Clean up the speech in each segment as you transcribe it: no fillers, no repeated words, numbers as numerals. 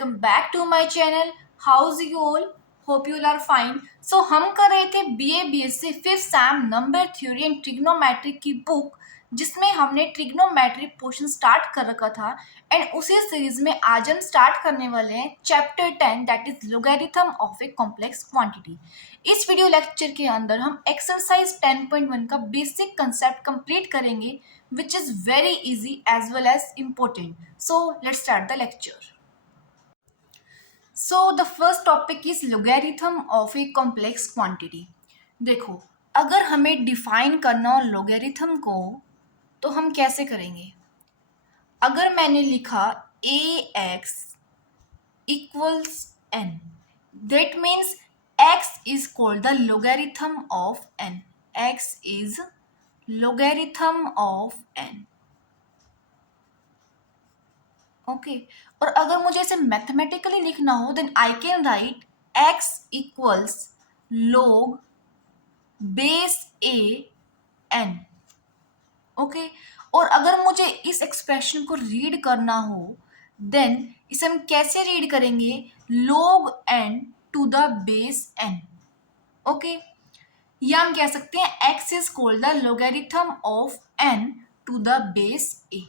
Welcome back to my channel. How's you all? Hope you are fine. So हम कर रहे थे BA BSc fifth sem number theory and trigonometry की book, जिसमें हमने trigonometry portion start कर रखा था। एंड उसी सीरीज में आज हम स्टार्ट करने वाले हैं chapter 10, that is logarithm of a complex quantity. इस वीडियो लेक्चर के अंदर हम एक्सरसाइज 10.1 का बेसिक कंसेप्ट कंप्लीट करेंगे, which is very easy as well as important. So let's start the lecture. So the first topic is logarithm of a complex quantity. देखो, अगर हमें define करना हो logarithm को तो हम कैसे करेंगे? अगर मैंने लिखा ax equals n, that means x is called the logarithm of n. x is logarithm of n. Okay और अगर मुझे इसे मैथमेटिकली लिखना हो then I can write x equals log base a n. Okay और अगर मुझे इस एक्सप्रेशन को रीड करना हो देन इसे हम कैसे रीड करेंगे? log n to the base n. Okay या हम कह सकते हैं x is called the logarithm of n to the base a.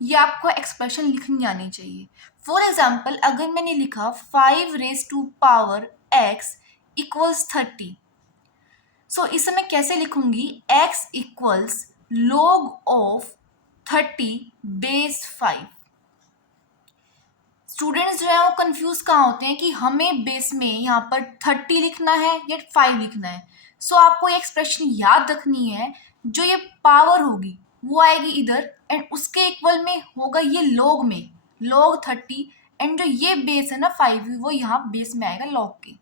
ये आपको एक्सप्रेशन लिखनी आनी चाहिए. फॉर एग्जाम्पल अगर मैंने लिखा 5 raise to power x equals 30, so इसे मैं कैसे लिखूंगी? x equals log of 30 base 5. Students जो है वो कंफ्यूज कहाँ होते हैं कि हमें बेस में यहाँ पर 30 लिखना है या 5 लिखना है. सो आपको ये एक्सप्रेशन याद रखनी है. जो ये पावर होगी वो आएगी इधर एंड उसके इक्वल में होगा ये log में log 30 एंड जो ये बेस है ना 5 वो यहाँ बेस में आएगा log के.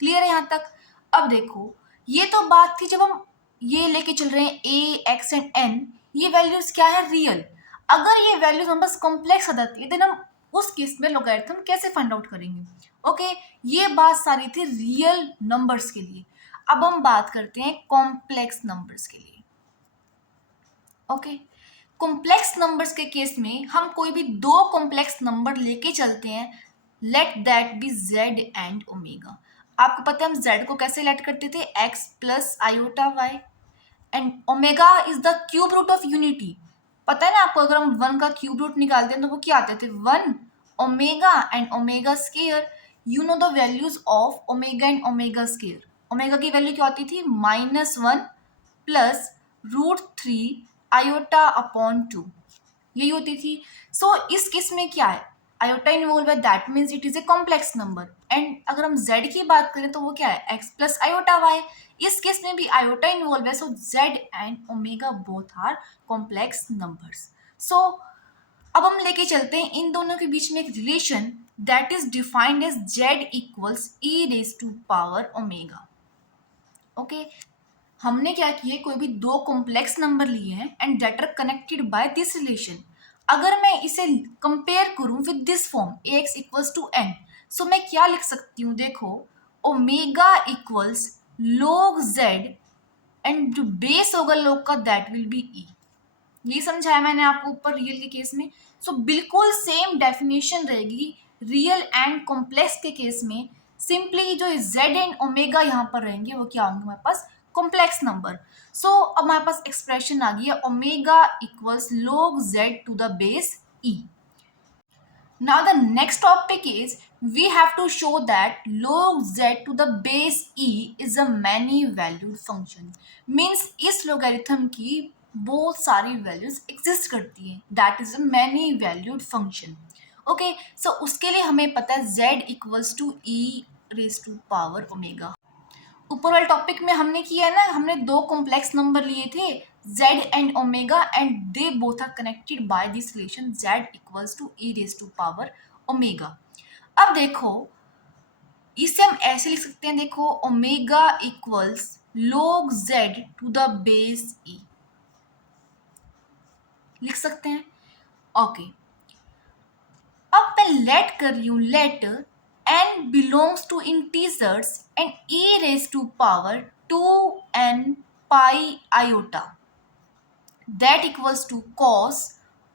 क्लियर है यहाँ तक? अब देखो ये तो बात थी जब हम ये लेके चल रहे हैं a x एंड n. ये वैल्यूज क्या है? रियल. अगर ये वैल्यूज हम बस कॉम्प्लेक्स आ जाती है देन हम उस केस में लोगैरिथम कैसे फाइंड आउट करेंगे? ओके ये बात सारी थी रियल नंबर्स के लिए. अब हम बात करते हैं कॉम्प्लेक्स नंबर्स के लिए. ओके कॉम्प्लेक्स नंबर्स के केस में हम कोई भी दो कॉम्प्लेक्स नंबर लेके चलते हैं. Let that be z and omega. आपको पता है हम z को कैसे लेट करते थे? x plus iota y and omega is the cube root of unity. पता है ना आपको? अगर हम 1 का क्यूब रूट निकालते हैं तो वो क्या आते थे? 1 omega and omega square. You know the values of omega and omega square. Omega की वैल्यू क्या होती थी? -1 प्लस √3 आयोटा अपॉन 2 यही होती थी. सो इस केस में क्या है? आयोटा इन्वॉल्व है, that means it is a complex number. And अगर हम z की बात करें तो वो क्या है? x plus iota y. इस केस में भी आयोटा इन्वॉल्व है. So z and omega both are complex numbers. So अब हम लेके चलते हैं इन दोनों के बीच में एक relation that is defined as z equals e raise to power omega. Okay हमने क्या किया? कोई भी दो कॉम्प्लेक्स नंबर लिए हैं and that are connected by this relation. अगर मैं इसे कंपेयर करूं with this form ax equals to n, so मैं क्या लिख सकती हूँ? देखो omega equals log z and जो बेस होगा log का दैट विल बी e. ये समझाया मैंने आपको ऊपर रियल के केस में. सो बिल्कुल सेम डेफिनेशन रहेगी रियल एंड कॉम्प्लेक्स के केस में. सिंपली जो z एंड ओमेगा यहाँ पर रहेंगे वो क्या होंगे? हमारे पास कॉम्प्लेक्स नंबर. सो अब हमारे पास एक्सप्रेशन आ गई है omega equals log z to the base e. Now the next topic is we have to show that log z to the base e is a many valued function. Means इस logarithm की बहुत सारी values exist करती हैं. That is a many valued function. Okay so उसके लिए हमें पता है z equals to e raise to power omega. ऊपर वाले टॉपिक में हमने किया है ना, हमने दो कॉम्प्लेक्स नंबर लिए थे z and omega and they both are connected by this relation z equals to e raise to power omega. अब देखो इसे हम ऐसे लिख सकते हैं. देखो omega equals log z to the base e लिख सकते हैं. ओके अब मैं लेट कर रही हूँ. Let n belongs to integers and e raised to power 2n pi iota, that equals to cos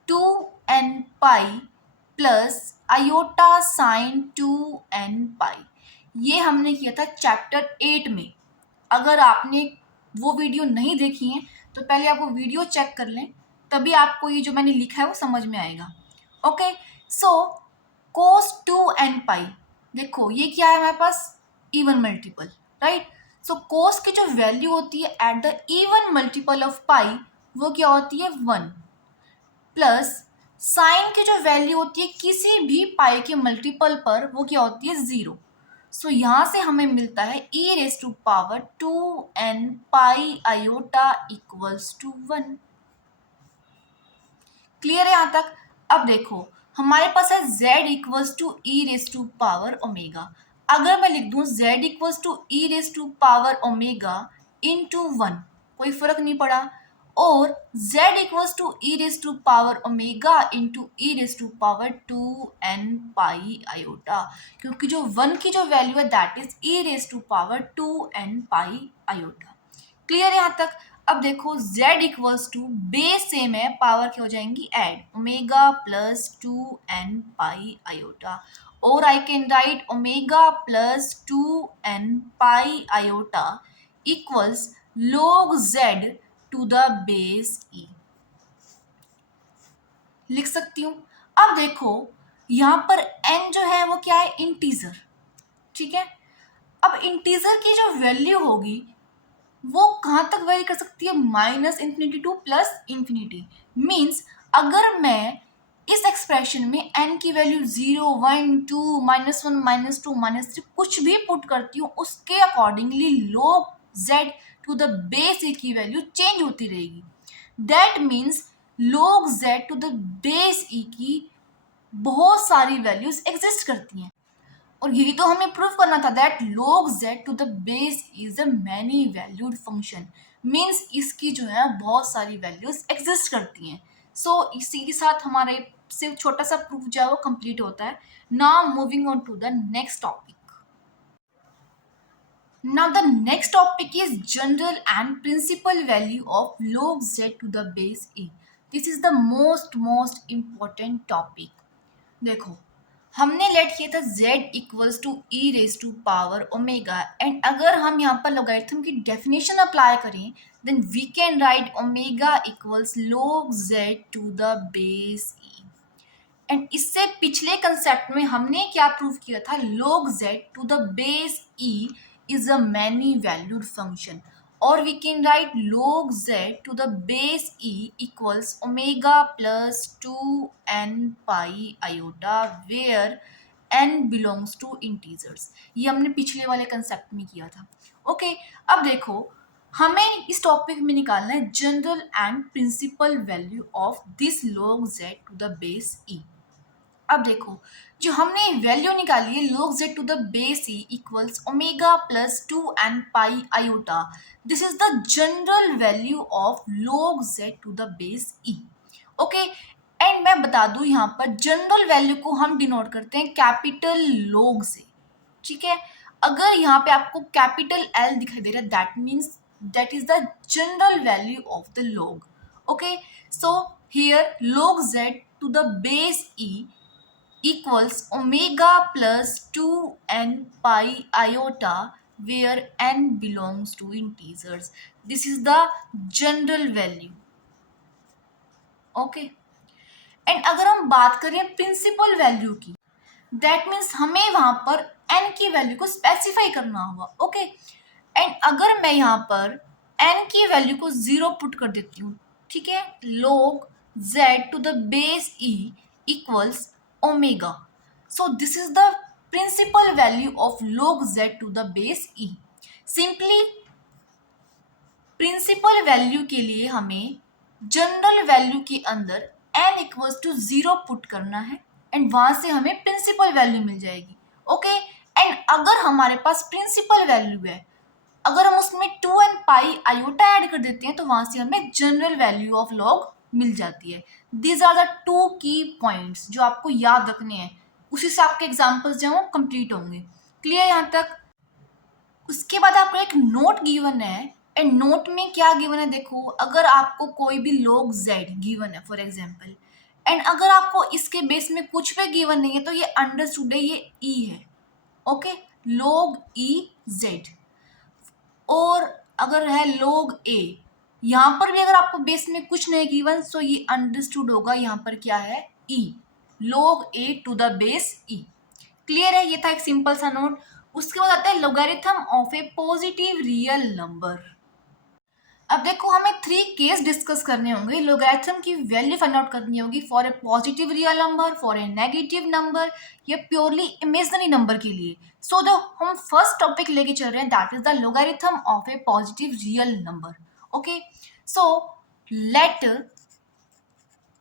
2n pi plus iota sine 2n पाई। ये हमने किया था चैप्टर 8 में। अगर आपने वो वीडियो नहीं देखी है तो पहले आप वो वीडियो चेक कर लें, तभी आपको ये जो मैंने लिखा है वो समझ में आएगा। ओके, सो कोस 2n पाई, देखो ये क्या है हमारे पास, even multiple, right. So cos की जो वैल्यू होती है at the even multiple of pi वो क्या होती है 1, प्लस साइन की जो वैल्यू होती है किसी भी पाई के मल्टीपल पर वो क्या होती है 0। सो यहाँ से हमें मिलता है e raise to power 2n pi iota equals to 1। Clear है यहाँ तक। अब देखो हमारे पास है z equals to e raise to power omega. अगर मैं लिख दूं z equals to e raise to power omega into 1, कोई फर्क नहीं पड़ा। और z equals to e raise to power omega into e raise to power 2n pi iota, क्योंकि जो 1 की जो वैल्यू है that is e raise to power 2n pi iota. Clear है यहाँ तक। अब देखो z equals to base same है, पावर क्या हो जाएंगी add, omega plus 2n pi iota, और I can write omega plus 2n pi iota equals log z to the base e, लिख सकती हूँ। अब देखो यहाँ पर n जो है वो क्या है, इंटीजर, ठीक है। अब इंटीजर की जो वैल्यू होगी वो कहाँ तक वेरी कर सकती है, -इन्फिनिटी टू +इन्फिनिटी। मीन्स अगर मैं इस एक्सप्रेशन में n की वैल्यू 0, 1, 2, -1, -2, -3 कुछ भी पुट करती हूँ, उसके accordingly log z to the base e की वैल्यू चेंज होती रहेगी। That means log z to the base e की बहुत सारी वैल्यूज एग्जिस्ट करती हैं, और यही तो हमें प्रूव करना था that log z to the base is a many valued function. Means इसकी जो है बहुत सारी वैल्यूज एग्जिस्ट करती हैं। सो इसी के साथ हमारा सिर्फ छोटा सा प्रूफ जो है वो कंप्लीट होता है। Now moving on to the next topic. Now the next topic is general and principal value of log z to the base e. This is the most important topic. देखो हमने late किया था z equals to e raise to power omega, and अगर हम यहाँ पर logarithm की definition apply करें then we can write omega equals log z to the base e। And इससे पिछले कंसेप्ट में हमने क्या प्रूव किया था, log z to the base e is a many valued function, or we can write log z to the base e equals omega plus 2n pi iota where n belongs to integers। ये हमने पिछले वाले concept में किया था। Okay, अब देखो हमें इस टॉपिक में निकालना है general and principal value of this log z to the base e। अब देखो जो हमने वैल्यू निकाली है log z to the base e equals omega plus 2n pi iota, this is the general value of log z to the base e। Okay, and मैं बता दूं यहाँ पर जनरल वैल्यू को हम डिनोट करते हैं कैपिटल log से, ठीक है। अगर यहाँ पे आपको कैपिटल L दिखाई दे रहा है that means that is the general value of the log। Okay, so here log z to the base e equals omega plus 2n pi iota where n belongs to integers. This is the general value. Okay. And अगर हम बात करें principal value की, that means हमें वहां पर n की value को स्पेसिफाई करना होगा। ओके, एंड अगर मैं यहाँ पर n की वैल्यू को 0 पुट कर देती हूँ, ठीक है, log z to the base e equals omega. So this is the principal value of log z to the base e. Simply principal value के लिए हमें जनरल वैल्यू के अंदर n इक्वल्स टू 0 पुट करना है एंड वहां से हमें प्रिंसिपल वैल्यू मिल जाएगी। ओके, एंड अगर हमारे पास प्रिंसिपल वैल्यू है, अगर हम उसमें 2n पाई आयोटा ऐड कर देते हैं तो वहां से हमें जनरल वैल्यू ऑफ log मिल जाती है। दीज आर द 2 की पॉइंट्स जो आपको याद रखने हैं, उसी से आपके एग्जाम्पल्स जो हैं वो कंप्लीट होंगे। क्लियर यहाँ तक। उसके बाद आपको एक नोट गिवन है, एंड नोट में क्या गिवन है देखो, अगर आपको कोई भी log z गिवन है फॉर एग्जांपल, एंड अगर आपको इसके बेस में कुछ भी गिवन नहीं है तो ये अंडरस्टूड है, ये ई है। Okay, log E Z. और अगर है log ए, यहाँ पर भी अगर आपको बेस में कुछ नहीं गिवन तो ये अंडरस्टूड होगा, यहाँ पर क्या है e, log A to the base e. Clear है, ये था एक सिंपल सा नोट। उसके बाद आता है logarithm of A positive real number. अब देखो हमें 3 केस डिस्कस करने होंगे, लोगरिथम की वैल्यू फाइंड आउट करनी होगी for a positive real number, for a negative number, या प्योरली इमेजिनरी नंबर के लिए। सो जो हम फर्स्ट टॉपिक लेके चल रहे हैं that is the logarithm of A positive real number. Okay, so let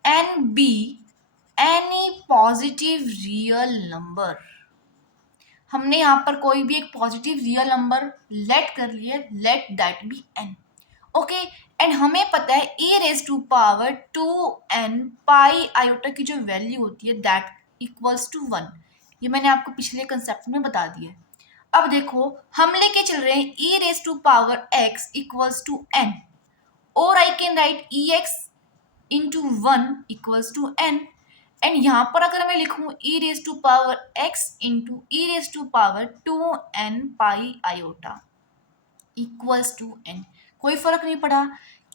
n be any positive real number. हमने यहाँ पर कोई भी एक पॉजिटिव रियल नंबर लेट कर लिए, let that be n। Okay, and हमें पता है e raise to power 2n pi iota की जो वैल्यू होती है दैट इक्वल्स टू 1। ये मैंने आपको पिछले कंसेप्ट में बता दिया है। अब देखो हम लेके चल रहे हैं e raise to power x equals to n, और I can write e x into 1 equals to n। And यहाँ पर अगर मैं लिखूँ e raise to power x into e raise to power 2n pi iota equals to n, कोई फर्क नहीं पड़ा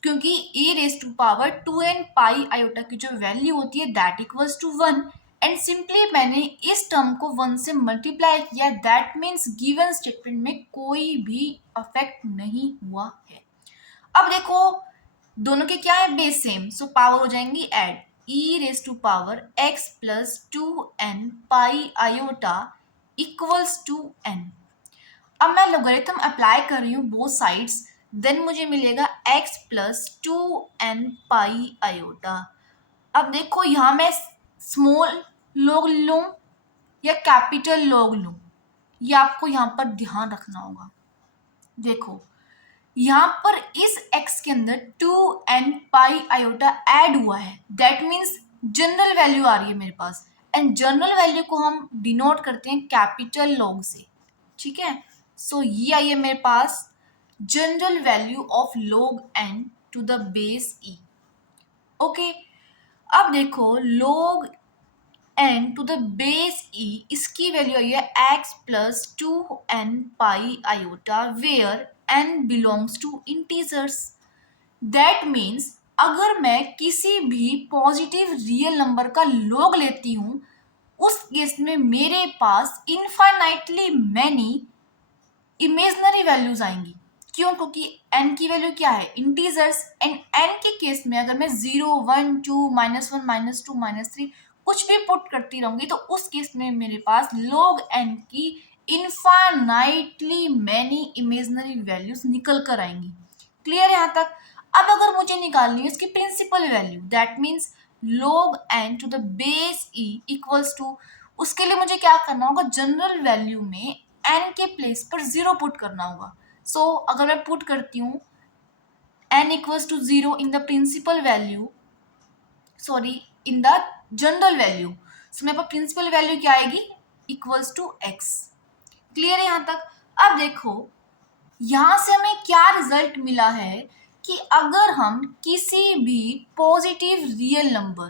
क्योंकि e raise to power 2n pi iota की जो वैल्यू होती है that equals to 1। And simply मैंने इस टर्म को 1 से मल्टीप्लाई किया, दैट मीन्स गिवन स्टेटमेंट में कोई भी अफेक्ट नहीं हुआ है। अब देखो दोनों के क्या है बेस सेम, सो पावर हो जाएंगी add, e raise to power x plus 2n pi iota equals to n। अब मैं लोगरिथम अप्लाई कर रही हूँ बोथ साइड्स, देन मुझे मिलेगा x plus 2n pi iota. अब देखो यहाँ मैं स्मॉल लॉग लूँ या कैपिटल लॉग लूँ, ये आपको यहाँ पर ध्यान रखना होगा। देखो यहाँ पर इस x के अंदर 2n पाई आयोटा ऐड हुआ है, दैट मीन्स जनरल वैल्यू आ रही है मेरे पास, एंड जनरल वैल्यू को हम डिनोट करते हैं कैपिटल लॉग से। ठीक है, सो ये आई है मेरे पास general value of log n to the base e। Okay, अब देखो log n to the base e, इसकी वैल्यू आई है x plus 2n pi iota where n belongs to integers. That means अगर मैं किसी भी पॉजिटिव रियल नंबर का log लेती हूँ उस केस में मेरे पास इनफाइनाइटली मैनी इमेजनरी वैल्यूज आएंगी। क्यों? क्योंकि n की वैल्यू क्या है इंटीजर्स, एंड n के केस में अगर मैं 0 1 2 -1 -2 -3 कुछ भी पुट करती रहूंगी तो उस केस में मेरे पास log n की इनफाइनाइटली मैनी इमेजनरी वैल्यूज निकल कर आएंगी। क्लियर है यहाँ तक? अब अगर मुझे निकालनी है इसकी principal value, that means log n to the base e equals to, उसके लिए मुझे क्या करना होगा, जनरल वैल्यू में n के प्लेस पर 0 पुट करना होगा। सो अगर मैं पुट करती हूँ n equals to 0 in the principal value, sorry in the general value, so मेरे पास प्रिंसिपल वैल्यू क्या आएगी इक्वल्स टू x। क्लियर है यहाँ तक? अब देखो यहाँ से हमें क्या रिजल्ट मिला है कि अगर हम किसी भी पॉजिटिव रियल नंबर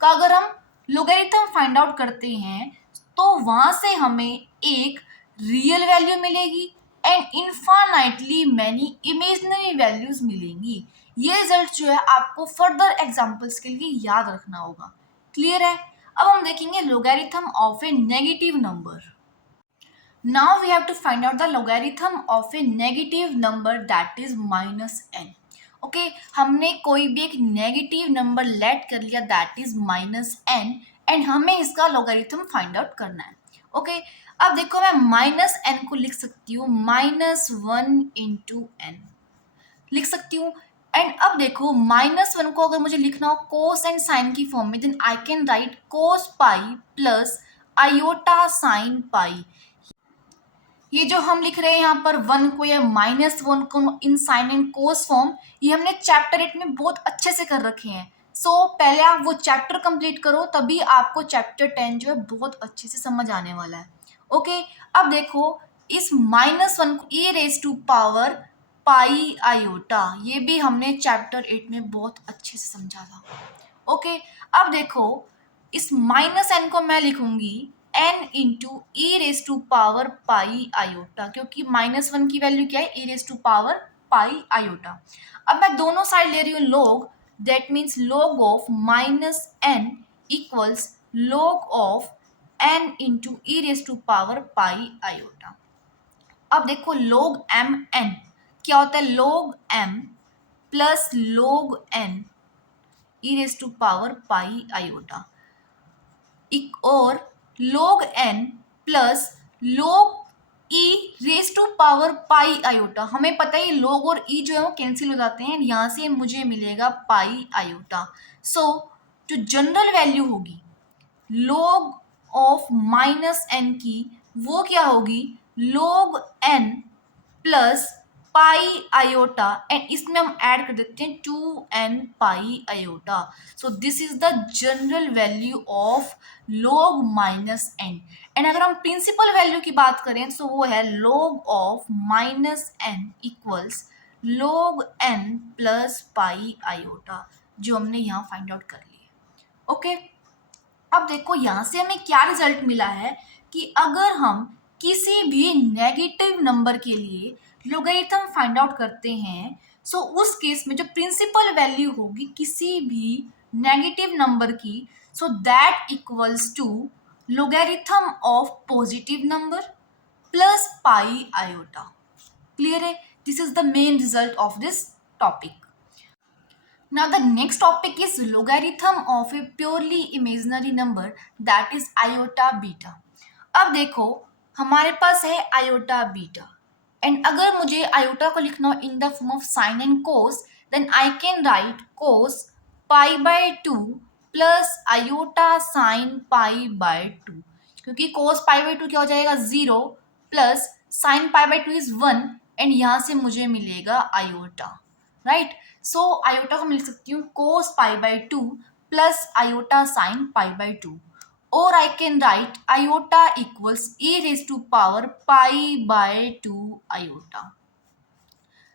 का अगर हम लोगरिथम फाइंड आउट करते हैं तो वहां से हमें एक रियल वैल्यू मिलेगी and infinitely many imaginary values मिलेंगी। ये रिजल्ट जो है आपको फर्दर एग्जांपल्स के लिए याद रखना होगा। क्लियर है? अब हम देखेंगे logarithm of a negative number. Now we have to find out the logarithm of a negative number that is -n। Okay, हमने कोई भी एक नेगेटिव नंबर लेट कर लिया दैट इज -n, एंड हमें इसका लोगरिथम फाइंड आउट करना है। ओके, अब देखो मैं -n को लिख सकती हूँ -1 इंटू n लिख सकती हूँ। एंड अब देखो -1 को अगर मुझे लिखना हो कोस एंड साइन की फॉर्म में, then I can write cos pi plus iota sine pi. ये जो हम लिख रहे हैं यहाँ पर 1 को या -1 को इन साइन एंड कोस फॉर्म, ये हमने चैप्टर 8 में बहुत अच्छे से कर रखे हैं। सो पहले आप वो चैप्टर कंप्लीट करो तभी आपको चैप्टर 10 जो है बहुत अच्छे से समझ आने वाला है। ओके, अब देखो इस -1 को e raise to power pi iota, ये भी हमने चैप्टर 8 में बहुत अच्छे से समझा था। ओके, अब देखो इस माइनस एन को मैं लिखूंगी n into e raise to power pi iota, क्योंकि -1 की वैल्यू क्या है, e raise to power pi iota. अब मैं दोनों साइड ले रही हूँ log, that means log of -n equals log of n into e raise to power pi iota. अब देखो log m n क्या होता है, log m plus log n e raise to power pi iota और log n plus log e raise to power pi iota. हमें पता है log और e जो है वो कैंसिल हो जाते हैं, यहाँ से मुझे मिलेगा पाई आयोटा। सो जो जनरल वैल्यू होगी log ऑफ -n की वो क्या होगी, log n plus pi iota, and इसमें हम ऐड कर देते हैं 2n pi iota. So this is the general value of log -n। And अगर हम प्रिंसिपल वैल्यू की बात करें तो वो है log of -n equals log n plus pi iota, जो हमने यहाँ फाइंड आउट कर लिया। ओके, अब देखो यहाँ से हमें क्या रिजल्ट मिला है कि अगर हम किसी भी नेगेटिव नंबर के लिए लोगरिथम फाइंड आउट करते हैं, सो उस केस में जो प्रिंसिपल वैल्यू होगी किसी भी नेगेटिव नंबर की, so that equals to logarithm of positive number plus pi iota. Clear है, this is the main result of this topic. Now the next topic is logarithm of a purely imaginary number, that is iota beta. अब देखो हमारे पास है iota beta, and अगर मुझे iota को लिखना हो in the form of sine and cos, then I can write cos pi by 2 plus iota sine pi by 2, क्योंकि कोस पाई बाय 2 क्या हो जाएगा 0 plus sign pi by 2 is 1, and यहाँ से मुझे मिलेगा आयोटा, राइट। सो आयोटा को मिल सकती हूँ cos pi by 2 plus iota sine pi by 2, और I can write iota equals e raise to power pi by 2 iota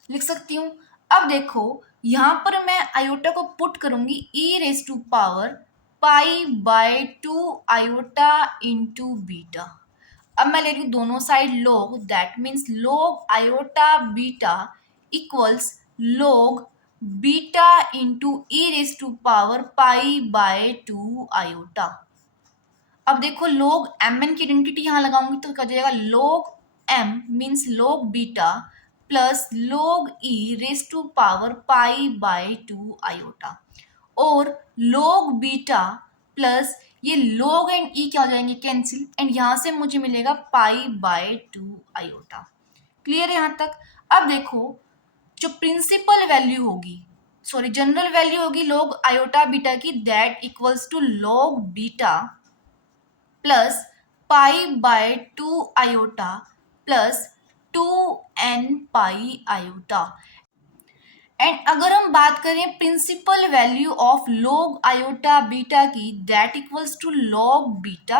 लिख सकती हूँ। अब देखो यहाँ पर मैं आयोटा को पुट करूंगी e raise to power pi by 2 iota into beta. अब मैं ले रही हूँ दोनों side log, that means log iota beta equals log beta into e raise to power pi by 2 iota. अब देखो log mn की आइडेंटिटी यहाँ लगाऊंगी तो क्या हो जाएगा, log m means log beta plus log e raise to power pi by 2 iota, और log बीटा प्लस ये log एंड e क्या हो जाएंगे कैंसिल, एंड यहाँ से मुझे मिलेगा पाई बाय 2 आयोटा। क्लियर है यहाँ तक। अब देखो जो प्रिंसिपल वैल्यू होगी, सॉरी जनरल वैल्यू होगी log आयोटा बीटा की, that equals to log beta plus pi by 2 iota plus 2n pi iota. And अगर हम बात करें principal value of log iota beta की, that equals to log beta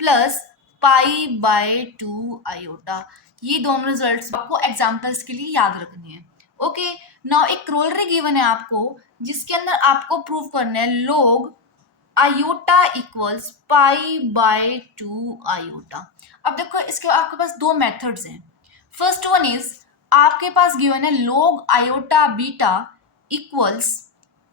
plus pi by 2 iota. ये दोनों results आपको examples के लिए याद रखने हैं। ओके, नाउ एक क्रोलरी गिवन है आपको जिसके अंदर आपको प्रूव करना है log iota equals pi by 2 iota. अब देखो इसके आपके पास दो मेथड्स हैं। फर्स्ट वन इज आपके पास गिवन है log आयोटा बीटा इक्वल्स,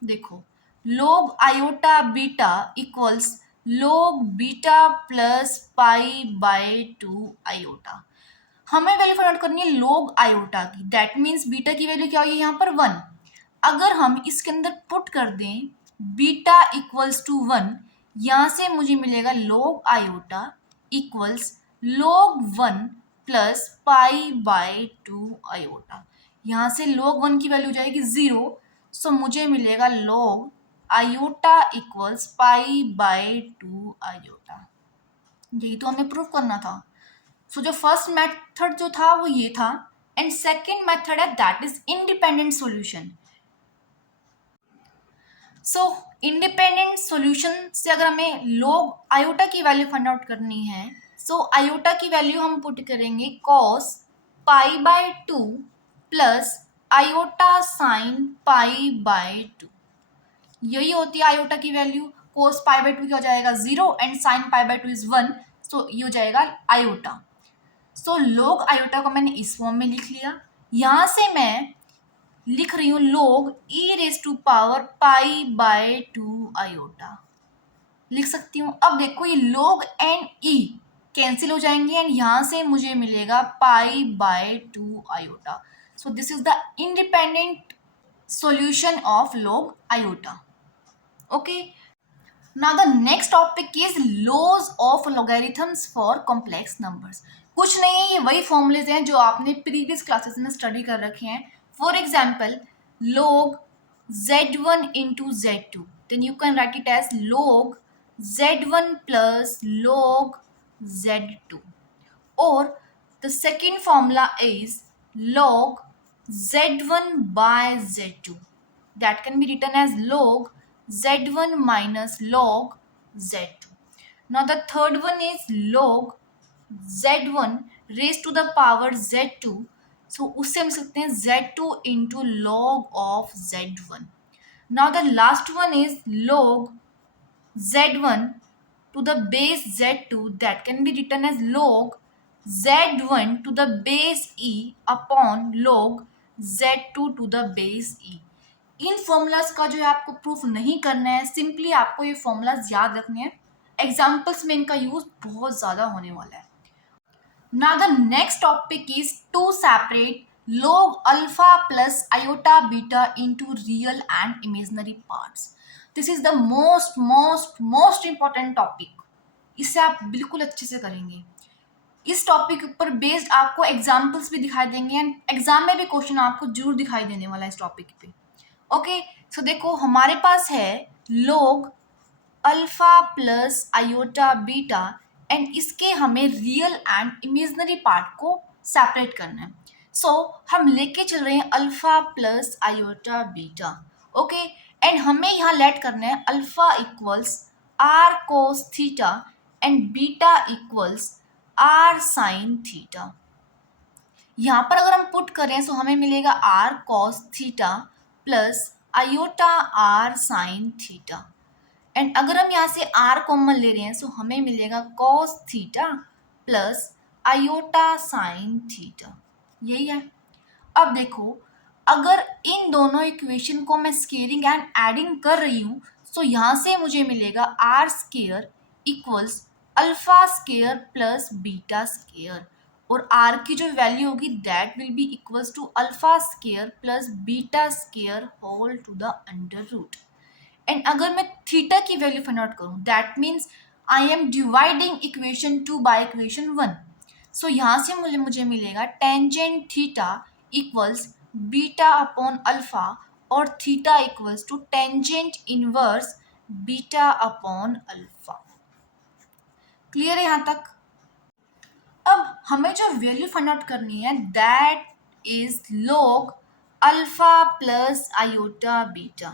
देखो log iota beta equals log beta plus pi by 2 iota. हमें वैल्यू फाइंड आउट करनी है log आयोटा की, दैट मीन्स बीटा की वैल्यू क्या होगी यहाँ पर 1। अगर हम इसके अंदर पुट कर दें बीटा इक्वल्स टू 1, यहाँ से मुझे मिलेगा log iota equals log 1 plus pi by 2 iota. यहाँ से log 1 की वैल्यू जाएगी 0, सो मुझे मिलेगा log iota equals pi by 2 iota. यही तो हमें प्रूफ करना था। सो जो फर्स्ट मेथड जो था वो ये था, एंड सेकेंड मेथड है that is independent solution. So independent solution से अगर हमें log आयोटा की वैल्यू फाइंड आउट करनी है, सो आयोटा की वैल्यू हम पुट करेंगे cos pi by 2 plus iota sine pi by 2। यही होती है आयोटा की value. Cos pi by to क्या हो जाएगा 0 and sign pi by two is 1, सो ये हो जाएगा आयोटा। सो log आयोटा को मैंने इस फॉर्म में लिख लिया। यहां से मैं लिख रही हूँ log e raise to power pi by two iota लिख सकती हूँ। अब देखो ये log एंड e कैंसिल हो जाएंगे एंड यहां से मुझे मिलेगा पाई by two iota. So this is the independent solution of log iota. Okay. Now the next topic is laws of logarithms for complex numbers. कुछ नहीं है, ये वही फॉर्मूलेज हैं जो आपने प्रीवियस क्लासेस में स्टडी कर रखे हैं. For example log z1 into z2, then you can write it as log z1 plus log z2. Or the second formula is log z1 by z2, that can be written as log z1 minus log z2. Now the third one is log z1 raised to the power z2, so उससे हम सकते हैं z2 into log of z1. Now the last one is log z1 to the base z2, that can be written as log z1 to the base e upon log z2 to the base e. In formulas का जो है आपको proof नहीं करना है, simply आपको ये formulas याद रखने हैं. एग्जाम्पल्स में इनका यूज बहुत ज्यादा होने वाला है. Now the next topic is to separate log alpha plus iota beta into real and imaginary parts. This is the most important topic. इसे आप बिल्कुल अच्छे से करेंगे. इस टॉपिक पर बेस्ड आपको एग्जाम्पल्स भी दिखाई देंगे एंड एग्जाम में भी क्वेश्चन आपको जरूर दिखाई देने वाला है इस टॉपिक पे. ओके, सो देखो हमारे पास है log alpha plus iota beta and इसके हमें रियल एंड इमेजिनरी पार्ट को सेपरेट करना है. सो हम लेके चल रहे हैं alpha plus iota beta. Okay, and हमें यहाँ लेट करना है alpha equals r cos theta and beta equals r sine theta. यहाँ पर अगर हम पुट करें तो हमें मिलेगा r cos theta plus iota r sine theta. And अगर हम यहाँ से r कॉमन ले रहे हैं तो हमें मिलेगा cos theta plus iota sine theta. यही है. अब देखो अगर इन दोनों इक्वेशन को मैं स्केलिंग एंड एडिंग कर रही हूँ तो यहाँ से मुझे मिलेगा r square equals alpha square plus beta square और r की जो वैल्यू होगी that will be equals to alpha square plus beta square whole to the under root. And अगर मैं थीटा की वैल्यू फाइंड आउट करूं that means I am dividing equation 2 by equation 1. So यहाँ से मुझे मिलेगा tangent theta equals beta upon alpha और theta equals to tangent inverse beta upon alpha. Clear है यहाँ तक? अब हमें जो वैल्यू फाइंड आउट करनी है that is log alpha plus iota beta.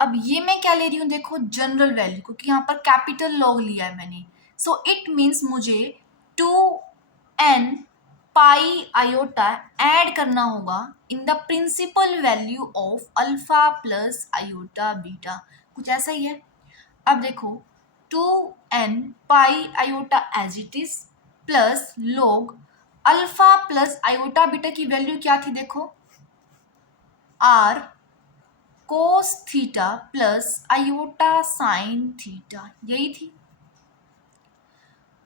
अब ये मैं क्या ले रही हूँ देखो जनरल वैल्यू, क्योंकि यहाँ पर कैपिटल लॉग लिया है मैंने. सो इट मीन्स मुझे 2n पाई आयोटा ऐड करना होगा in the principal value of alpha plus iota beta. कुछ ऐसा ही है. अब देखो 2n pi iota as it is plus log alpha plus iota beta की वैल्यू क्या थी देखो r cos theta plus iota sine theta, यही थी.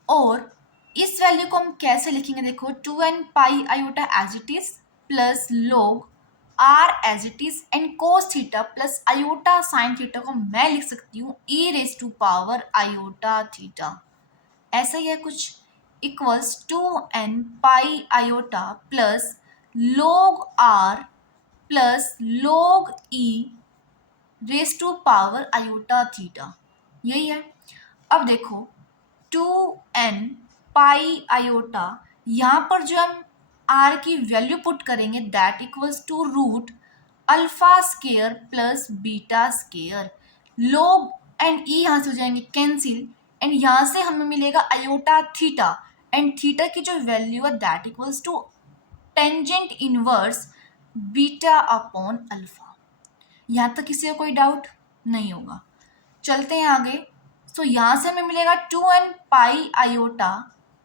और इस वैल्यू को हम कैसे लिखेंगे देखो 2n pi iota as it is plus log r as it is and cos theta plus iota sine theta को मैं लिख सकती हूँ e raise to power iota theta. ऐसा ही है कुछ equals 2n pi iota plus log r plus log e raise to power iota theta. यही है. अब देखो 2n पाई आयोटा यहाँ पर जो हम r की वैल्यू पुट करेंगे that equals to root alpha square plus beta square. log and e यहाँ से हो जाएंगे कैंसिल एंड यहाँ से हमें मिलेगा आयोटा थीटा एंड थीटा की जो वैल्यू है that equals to tangent inverse beta upon alpha. यहाँ तक किसी को कोई डाउट? नहीं होगा। चलते हैं आगे। सो यहाँ से हमें मिलेगा 2n पाई आयोटा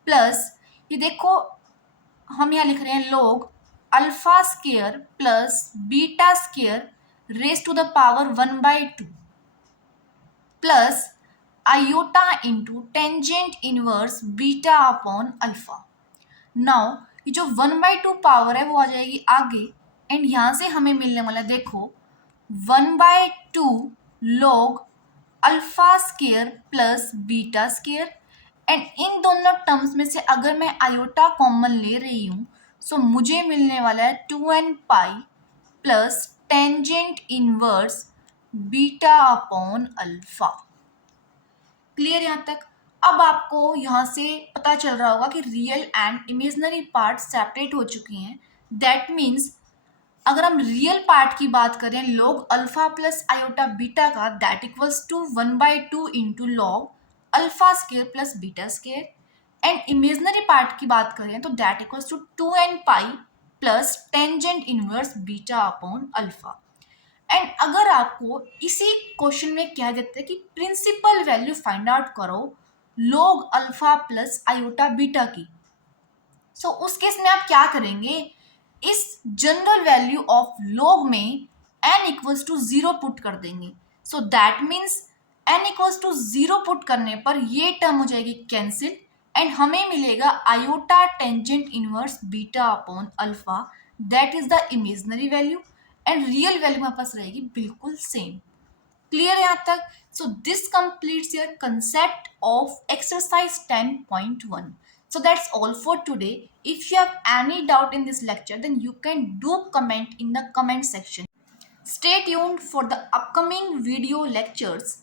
प्लस, ये देखो हम यहाँ लिख रहे हैं log alpha square plus beta square raise to the power 1/2 plus iota into tangent inverse beta upon alpha. Now ये जो 1/2 पावर है वो आ जाएगी आगे, एंड यहाँ से हमें मिलने वाला देखो 1/2 log alpha square plus beta square, and in दोनों टर्म्स में से अगर मैं आयोटा कॉमन ले रही हूँ सो मुझे मिलने वाला है 2n pi plus tangent inverse beta upon alpha. Clear यहाँ तक? अब आपको यहाँ से पता चल रहा होगा कि real and imaginary part separate हो चुके हैं। दैट मीन्स अगर हम रियल पार्ट की बात करें log alpha plus iota beta का, that equals to 1/2 into log alpha square plus beta square, and imaginary part की बात करें तो that equals to 2n pi plus tangent inverse beta upon alpha. And अगर आपको इसी क्वेश्चन में कह देते कि प्रिंसिपल वैल्यू फाइंड आउट करो log alpha plus iota beta की, सो उस केस में आप क्या करेंगे, इस जनरल वैल्यू ऑफ log में n इक्वल्स टू 0 पुट कर देंगे। So that means n equals to 0 put करने पर ये टर्म हो जाएगी कैंसिल, एंड हमें मिलेगा iota tangent inverse beta upon alpha, that is the imaginary value, and real value हमारे पास रहेगी बिल्कुल सेम। क्लियर है यहाँ तक? So this completes your concept of exercise 10.1. So that's all for today. If you have any doubt in this lecture, then you can do comment in the comment section. Stay tuned for the upcoming video lectures.